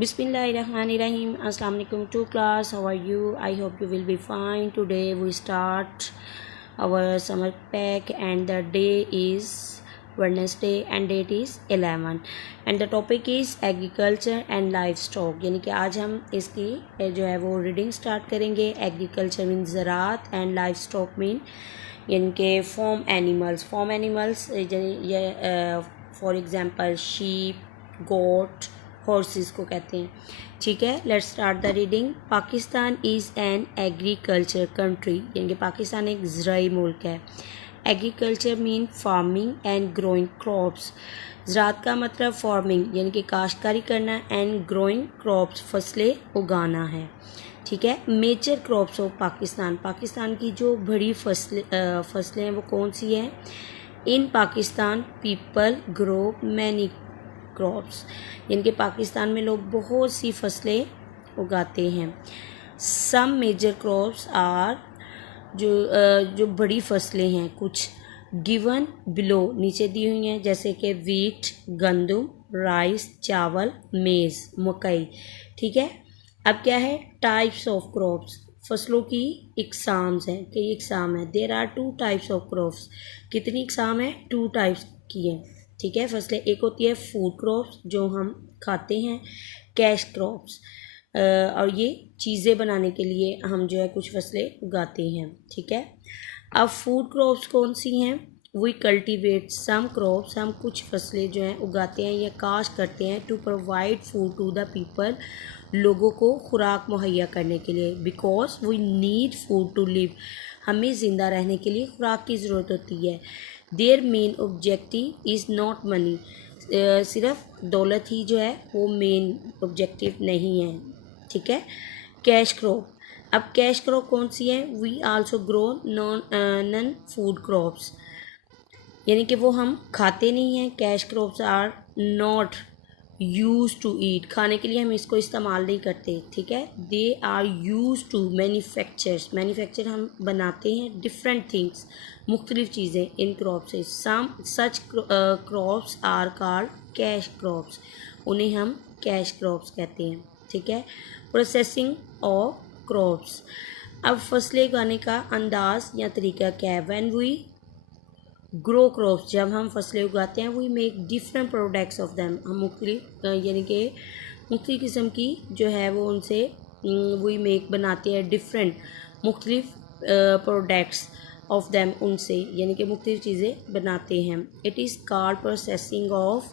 Bismillahirrahmanirrahim. Assalamu alaikum to class. How are you? I hope you will be fine. Today we start our summer pack and the day is Wednesday and date is 11 and the topic is agriculture and livestock. यानी कि आज हम इसकी जो है वो reading start करेंगे. Agriculture mean ज़राअत एंड लाइफ स्टॉक मीन यानी कि farm animals for example sheep goat horses को कहते हैं. ठीक है, let's start the reading. Pakistan is an agriculture country यानी कि पाकिस्तान एक ज़राई मुल्क है. Agriculture mean farming and growing crops. ज़राअत का मतलब फार्मिंग यानी कि काश्तकारी करना एंड ग्रोइंग क्रॉप्स फसलें उगाना है. ठीक है, मेजर क्रॉप्स ऑफ पाकिस्तान की जो बड़ी फसलें हैं वो कौन सी हैं. In Pakistan people grow many crops यानी कि पाकिस्तान में लोग बहुत सी फसलें उगाते हैं. सम मेजर क्रॉप्स आर जो बड़ी फसलें हैं कुछ गिवन बिलो नीचे दी हुई हैं जैसे कि वीट गंदम राइस चावल मेज़ मकई. ठीक है, अब क्या है टाइप्स ऑफ क्रॉप्स. फसलों की इकसाम्स हैं, कई इकसाम है. There are 2 types of crops. कितनी इकसाम है? 2 टाइप्स की हैं. ठीक है, फसलें एक होती है फूड क्रॉप्स जो हम खाते हैं, कैश क्रॉप्स और ये चीज़ें बनाने के लिए हम जो है कुछ फसलें उगाते हैं. ठीक है, अब फूड क्रॉप्स कौन सी हैं. वी कल्टीवेट सम क्रॉप्स, हम कुछ फसलें जो हैं उगाते हैं या काश्त करते हैं to provide food to the people, लोगों को खुराक मुहैया करने के लिए. Because we need food to live, हमें ज़िंदा रहने के लिए खुराक की ज़रूरत होती है. Their main objective is not money, सिर्फ दौलत ही जो है वो मेन ऑब्जेक्टिव नहीं है. ठीक है, कैश क्रॉप. अब कैश क्रॉप कौन सी है. We also grow non food crops यानी कि वो हम खाते नहीं हैं. Cash crops are not use to eat, खाने के लिए हम इसको इस्तेमाल नहीं करते. ठीक है, they are use to manufacture हम बनाते हैं डिफरेंट थिंग्स मुख्तलिफ चीज़ें इन क्रॉप से. Some such crops are called cash crops, उन्हें हम कैश क्रॉप्स कहते हैं. ठीक है, प्रोसेसिंग ऑफ क्रॉप्स. अब फसलें उगाने का अंदाज या तरीका क्या है. व्हेन वी ग्रो क्रॉप्स, जब हम फसलें उगाते हैं, we make different products of them, हम मुख्तलिफ यानी कि मुख्तलिफ किस्म की जो है वो उनसे वी मेक बनाते हैं डिफरेंट मुख्तलिफ प्रोडक्ट्स ऑफ देम, उनसे यानी कि मुख्तलिफ चीज़ें बनाते हैं. It is called processing of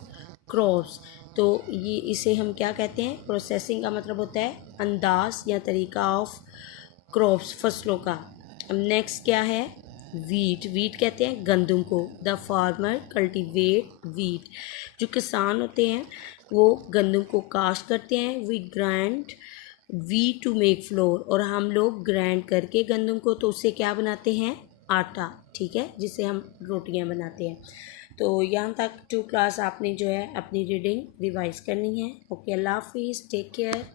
crops. तो ये इसे हम क्या कहते हैं. प्रोसेसिंग का मतलब होता है अंदाज या तरीका ऑफ क्रॉप्स फसलों का. अब नेक्स्ट क्या है. वीट कहते हैं गंदम को. द फार्मर कल्टीवेट वीट, जो किसान होते हैं वो गंदम को काश्त करते हैं. We grind wheat to make flour, और हम लोग ग्राइंड करके गंदम को तो उससे क्या बनाते हैं आटा. ठीक है, जिससे हम रोटियां बनाते हैं. तो यहाँ तक 2 क्लास आपने जो है अपनी रीडिंग रिवाइज करनी है. ओके, अल्लाह हाफिज़, टेक केयर.